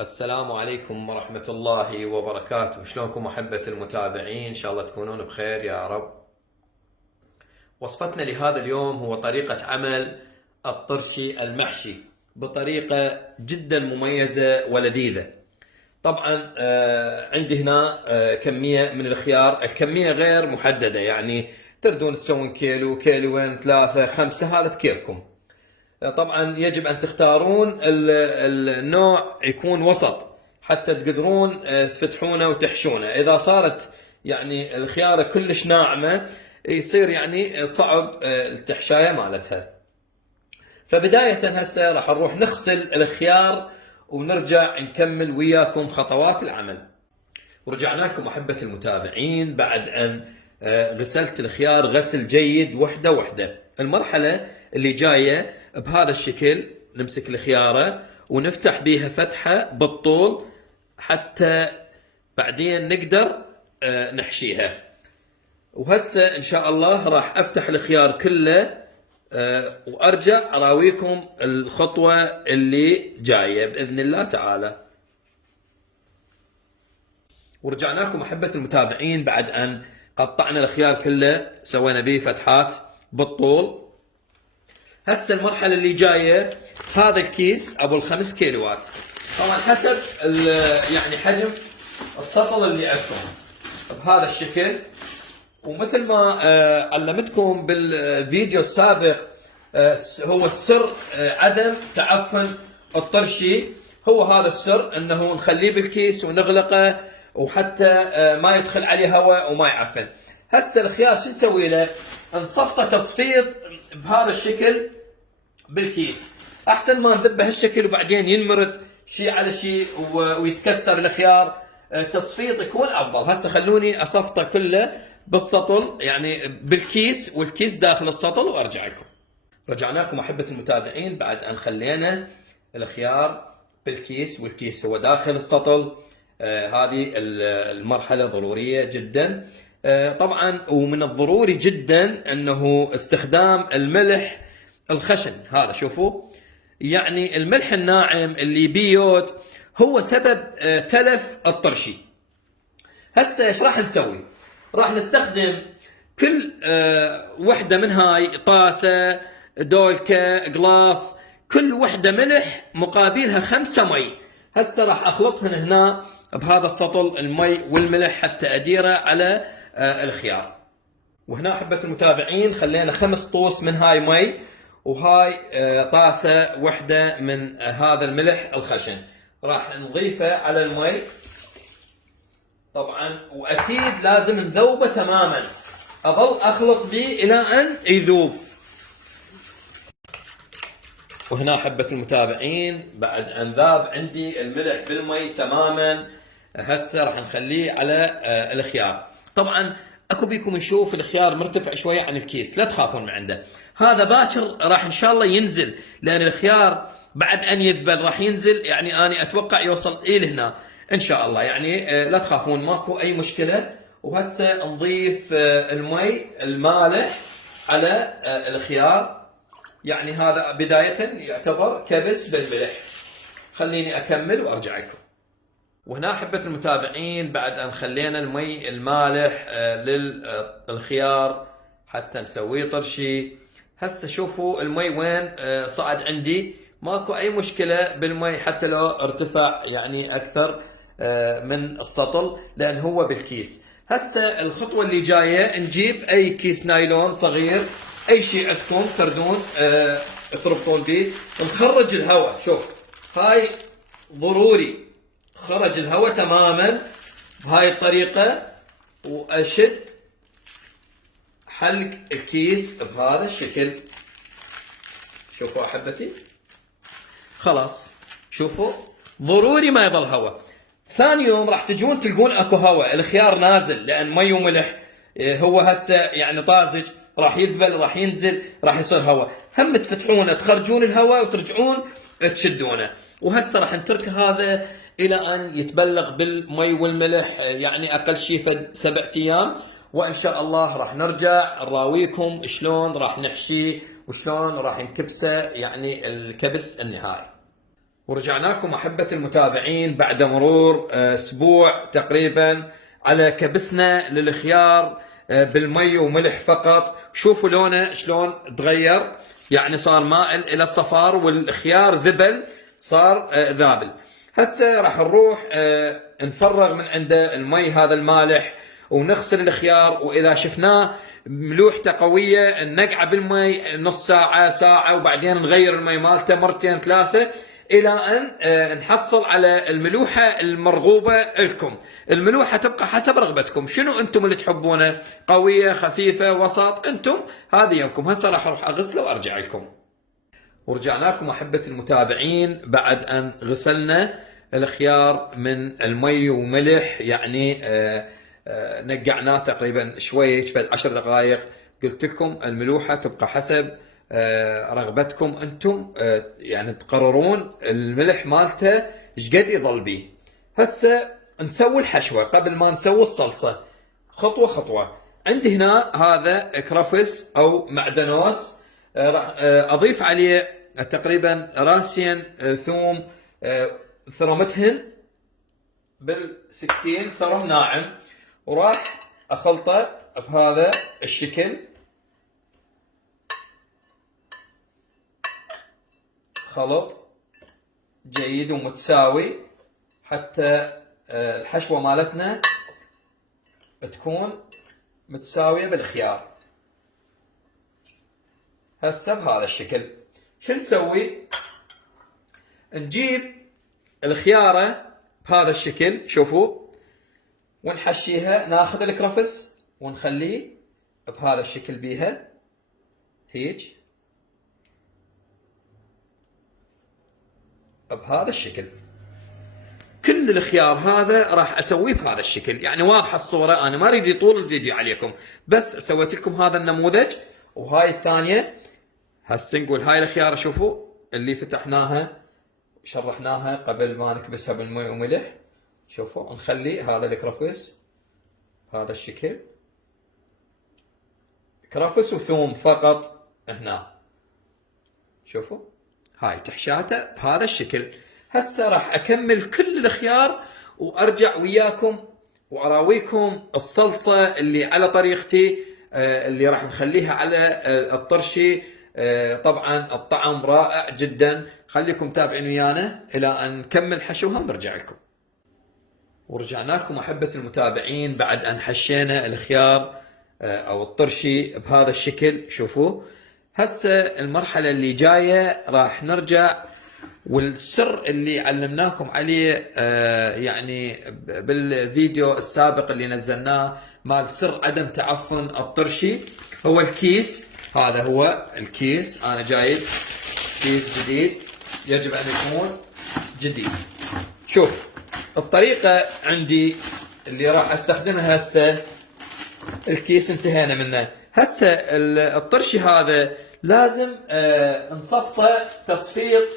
السلام عليكم ورحمة الله وبركاته. شلونكم أحبة المتابعين؟ إن شاء الله تكونون بخير يا رب. وصفتنا لهذا اليوم هو طريقة عمل الطرشي المحشي بطريقة جدا مميزة ولذيذة. طبعا عندي هنا كمية من الخيار، الكمية غير محددة، يعني تردون تسوون كيلو، كيلوين، 3، 5، هذا بكيفكم. طبعا يجب ان تختارون النوع يكون وسط حتى تقدرون تفتحونه وتحشونه. اذا صارت يعني الخيارة كلش ناعمة يصير يعني صعب التحشاية مالتها. فبداية هسه راح نروح نغسل الخيار ونرجع نكمل وياكم خطوات العمل. ورجعنا لكم أحبة المتابعين بعد أن غسلت الخيار غسل جيد وحدة وحدة. المرحلة اللي جاية بهذا الشكل، نمسك الخيارة ونفتح بيها فتحة بالطول حتى بعدين نقدر نحشيها. وهسه إن شاء الله راح أفتح الخيار كله وأرجع أراويكم الخطوة اللي جاية بإذن الله تعالى. ورجعنا لكم أحبة المتابعين بعد أن قطعنا الخيار كله، سوينا به فتحات بالطول. هسه المرحلة اللي جاية هذا الكيس أبو ال5 كيلوات، طبعا حسب يعني حجم السطل اللي عندكم بهذا الشكل. ومثل ما علمتكم بالفيديو السابق، هو السر عدم تعفن الطرشي، هو هذا السر، انه نخليه بالكيس ونغلقه وحتى ما يدخل عليه هواء وما يعفن. هسه الخيار شو نسوي له؟ نصفطه تصفيط بهذا الشكل بالكيس، احسن ما نذبه هالشكل وبعدين ينمرد شيء على شيء ويتكسر الخيار. تصفيط يكون افضل. هسه خلوني اصفطه كله بالسطل، يعني بالكيس، والكيس داخل السطل، وارجع لكم. رجعنا لكم احبة المتابعين بعد ان خلينا الخيار بالكيس والكيس هو داخل السطل. هذه المرحلة ضرورية جدا. طبعا ومن الضروري جدا انه استخدام الملح الخشن. هذا شوفوا، يعني الملح الناعم اللي بيه يود هو سبب تلف الطرشي. هسه ايش راح نسوي؟ راح نستخدم كل وحدة من هاي، طاسة، دولكة، قلاص، كل وحدة ملح مقابلها 5 مي. هسه راح اخلطهن هنا بهذا السطل، المي والملح، حتى اديره على الخيار. وهنا احبة المتابعين خلينا 5 طوس من هاي مي، وهاي طاسة وحدة من هذا الملح الخشن، راح نضيفه على المي طبعا. واكيد لازم نذوبه تماما، اظل اخلط به الى ان يذوب. وهنا احبة المتابعين بعد ان ذاب عندي الملح بالمي تماما، هسه راح نخليه على الخيار. طبعا اكو بيكم نشوف الخيار مرتفع شويه عن الكيس، لا تخافون من عنده، هذا باكر راح ان شاء الله ينزل، لان الخيار بعد ان يذبل راح ينزل، يعني اني اتوقع يوصل الى هنا ان شاء الله، يعني لا تخافون ماكو اي مشكله. وهسه نضيف المي المالح على الخيار، يعني هذا بدايه يعتبر كبس بالملح. خليني اكمل وارجع لكم. وهنا احبة المتابعين بعد ان خلينا المي المالح للخيار حتى نسويه طرشي، هسه شوفوا المي وين صعد عندي، ماكو اي مشكلة بالمي حتى لو ارتفع يعني اكثر من السطل، لان هو بالكيس. هسه الخطوة اللي جاية نجيب اي كيس نايلون صغير، اي شيء عندكم تردون تربطون به، نخرج الهواء. شوف هاي ضروري، خرج الهواء تماما بهاي الطريقة، واشد حلق الكيس بهذا الشكل. شوفوا احبتي، خلاص شوفوا ضروري ما يظل هواء. ثاني يوم راح تجون تلقون اكو هواء، الخيار نازل لان مي وملح، هو هسه يعني طازج، راح يذبل، راح ينزل، راح يصير هواء، هم تفتحونه تخرجون الهواء وترجعون تشدونه. وهسه راح نترك هذا الى ان يتبلغ بالمي والملح، يعني اقل شيء فد 7 ايام، وان شاء الله راح نرجع نراويكم شلون راح نحشيه وشلون راح نكبسه، يعني الكبس النهائي. ورجعنا لكم أحبة المتابعين بعد مرور أسبوع تقريبا على كبسنا للخيار بالمي وملح فقط. شوفوا لونه شلون تغير، يعني صار مائل إلى الصفار والخيار ذبل، صار ذابل. هسه راح نروح نفرغ من عنده المي هذا المالح ونغسل الخيار، وإذا شفناه ملوحته قوية نقعه بالمي نص ساعة ساعة، وبعدين نغير المي مالته مرتين ثلاثة الى ان نحصل على الملوحة المرغوبة لكم. الملوحة تبقى حسب رغبتكم، شنو انتم اللي تحبونه، قوية خفيفة وسط، انتم هذه يومكم. هسه راح اروح اغسله وارجع لكم. ورجعنا لكم احبة المتابعين بعد ان غسلنا الخيار من المي وملح، يعني نقعناه تقريبا شوي فد 10 دقائق. قلت لكم الملوحة تبقى حسب رغبتكم انتم، يعني تقررون الملح مالته ايش قد يظل بيه. هسه نسوي الحشوة قبل ما نسوي الصلصة خطوة خطوة. عندي هنا هذا كرفس او معدنوس، راح اضيف عليه تقريبا راسين ثوم ثرمتهن بالسكين ثرم ناعم، وراح اخلطه بهذا الشكل. خلط جيد ومتساوي حتى الحشوة مالتنا تكون متساوية بالخيار. هسه بهذا الشكل شو نسوي؟ نجيب الخيارة بهذا الشكل، شوفوا، ونحشيها. ناخذ الكرفس ونخليه بهذا الشكل بيها هيج، بهذا الشكل. كل الخيار هذا راح اسويه بهذا الشكل، يعني واضحه الصوره، انا ما اريد يطول الفيديو عليكم، بس سويت لكم هذا النموذج. وهاي الثانيه هسه نقول هاي الخياره، شوفوا اللي فتحناها شرحناها قبل ما نكبسها بالماء وملح. شوفوا نخلي هذا الكرفس هذا الشكل، كرفس وثوم فقط هنا. شوفوا هاي تحشاته بهذا الشكل. هسه راح اكمل كل الخيار وارجع وياكم واراويكم الصلصه اللي على طريقتي، اللي راح نخليها على الطرشي. طبعا الطعم رائع جدا. خليكم تابعين ويانا الى ان نكمل حشوها ونرجع لكم. ورجعنا لكم احبه المتابعين بعد ان حشينا الخيار او الطرشي بهذا الشكل. شوفوا هسه المرحله اللي جايه راح نرجع، والسر اللي علمناكم عليه يعني بالفيديو السابق اللي نزلناه مال سر عدم تعفن الطرشي، هو الكيس. هذا هو الكيس، انا جايب كيس جديد، يجب ان يكون جديد. شوف الطريقه عندي اللي راح استخدمها هسه. الكيس انتهينا منه. هسه الطرشي هذا لازم نصفطه تصفيط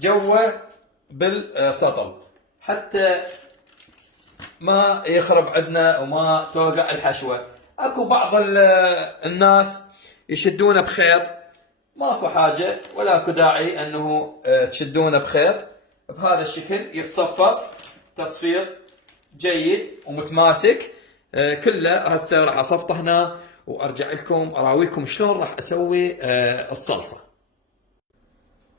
جوه بالسطل حتى ما يخرب عندنا وما توقع الحشوه. اكو بعض الناس يشدونه بخيط، ماكو حاجه ولا اكو داعي انه تشدونه بخيط. بهذا الشكل يتصفط تصفيط جيد ومتماسك كله. هسه راح اصفطه هنا وارجع لكم اراويكم شلون راح اسوي الصلصه.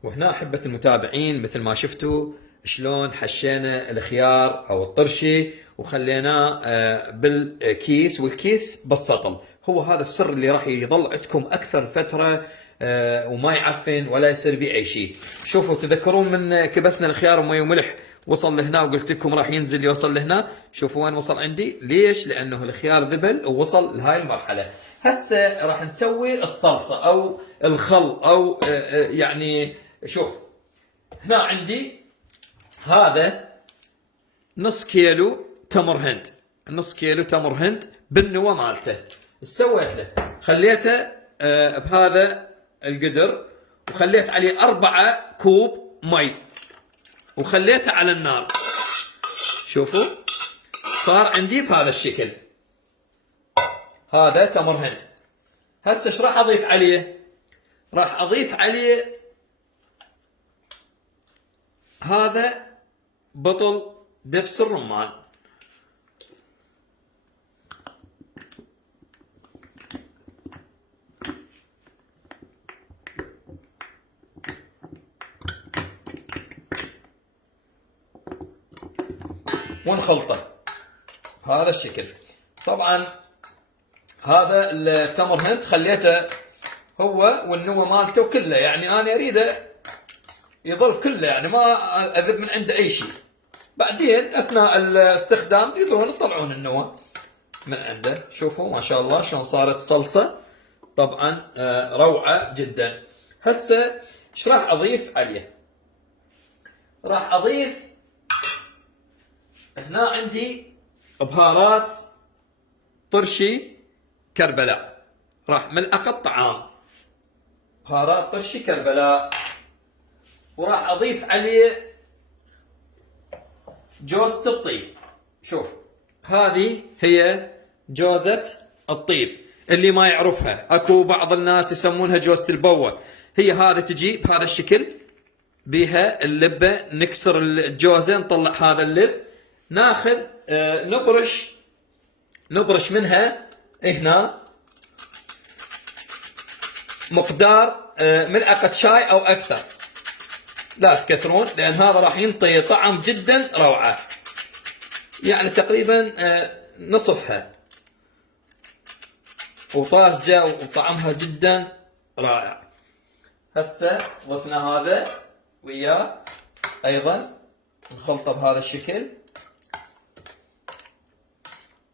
وهنا احبه المتابعين مثل ما شفتوا شلون حشينا الخيار او الطرشي وخليناه بالكيس، والكيس بالسطل. هو هذا السر اللي راح يظل عندكم اكثر فتره وما يعفن ولا يصير به اي شيء. شوفوا تذكرون من كبسنا الخيار ومي وملح وصل لهنا وقلت لكم راح ينزل يوصل لهنا. شوفوا وين وصل عندي، ليش؟ لانه الخيار ذبل ووصل لهاي المرحله. هسه راح نسوي الصلصه او الخل او يعني شوف هنا عندي هذا نص كيلو تمر هند، نص كيلو تمر هند بالنوى مالته. سويت له خليته بهذا القدر وخليت عليه 4 كوب مي وخليته على النار. شوفوا صار عندي بهذا الشكل. هذا تمر هند. هسه ايش راح اضيف عليه؟ راح اضيف عليه هذا بطل دبس الرمان. ونخلطه بهذا الشكل. طبعا هذا التمر هند خليته هو والنوى مالته كله، يعني انا اريده يظل كله، يعني ما اذب من عنده اي شيء. بعدين اثناء الاستخدام تقدرون تطلعون النوى من عنده. شوفوا ما شاء الله شلون صارت صلصه، طبعا روعه جدا. هسه ايش راح اضيف عليه؟ راح اضيف هنا عندي بهارات طرشي كربلاء، راح ملعقة طعام بهارات طرشي كربلاء، وراح اضيف عليه جوزة الطيب. شوف هذه هي جوزة الطيب، اللي ما يعرفها اكو بعض الناس يسمونها جوزة البوة. هي هذا تجي بهذا الشكل بها اللبة، نكسر الجوزة نطلع هذا اللب، ناخذ نبرش منها هنا مقدار ملعقة شاي او اكثر، لا تكثرون لان هذا راح ينطي طعم جدا روعة، يعني تقريبا نصفها، وطازجة وطعمها جدا رائع. هسه ضفنا هذا وياه ايضا، نخلطه بهذا الشكل.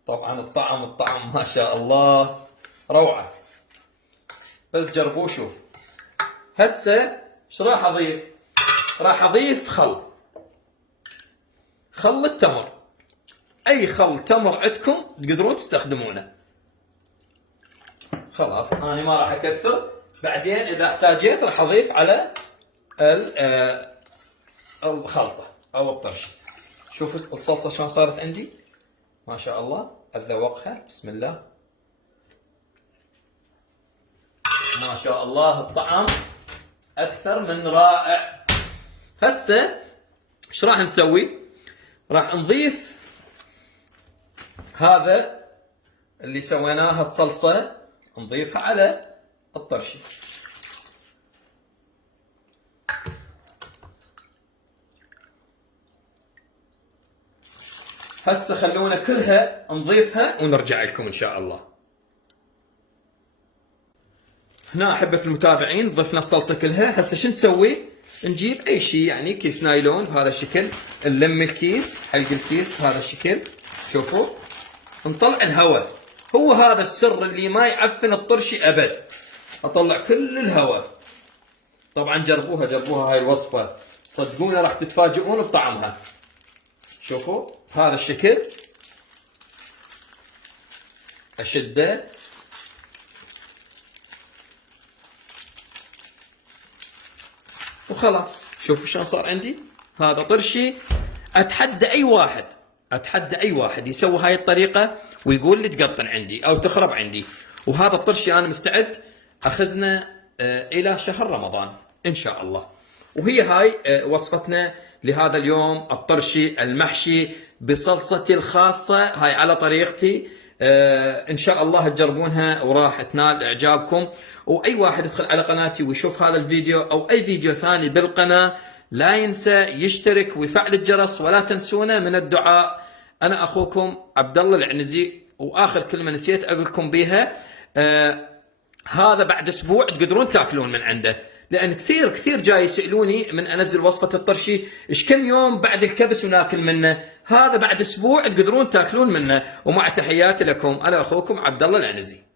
طبعا الطعم ما شاء الله روعة، بس جربوه. شوف هسه ايش راح اضيف؟ راح اضيف خل التمر، اي خل تمر عندكم تقدرون تستخدمونه. خلاص انا ما راح اكثر، بعدين اذا احتاجيت راح اضيف على الخلطة او الطرش. شوفوا الصلصة شلون صارت عندي ما شاء الله. اذوقها بسم الله، ما شاء الله الطعم اكثر من رائع. هسه ايش راح نسوي؟ راح نضيف هذا اللي سويناها الصلصة، نضيفها على الطرشي. هسه خلونا كلها نضيفها ونرجع لكم ان شاء الله. هنا احبة المتابعين ضفنا الصلصة كلها. هسه شو نسوي؟ نجيب اي شيء، يعني كيس نايلون بهذا الشكل، نلم الكيس، حلق الكيس بهذا الشكل. شوفوا نطلع الهواء، هو هذا السر اللي ما يعفن الطرشي ابد، اطلع كل الهواء. طبعا جربوها هاي الوصفة، صدقونا راح تتفاجئون بطعمها. شوفوا بهذا الشكل اشده، وخلاص. شوفوا شلون صار عندي هذا طرشي. اتحدى اي واحد يسوي هاي الطريقه ويقول لي تقطن عندي او تخرب عندي. وهذا الطرشي انا مستعد اخذنا الى شهر رمضان ان شاء الله. وهي هاي وصفتنا لهذا اليوم، الطرشي المحشي بصلصتي الخاصه، هاي على طريقتي. ان شاء الله تجربونها وراح تنال اعجابكم. واي واحد يدخل على قناتي ويشوف هذا الفيديو او اي فيديو ثاني بالقناه لا ينسى يشترك ويفعل الجرس، ولا تنسونا من الدعاء. انا اخوكم عبد الله العنزي. واخر كلمه نسيت اقول لكم بيها، هذا بعد اسبوع تقدرون تاكلون من عنده، لان كثير جاي يسالوني من انزل وصفه الطرشي ايش كم يوم بعد الكبس وناكل منه. هذا بعد اسبوع تقدرون تاكلون منه. ومع تحياتي لكم، انا اخوكم عبد الله العنزي.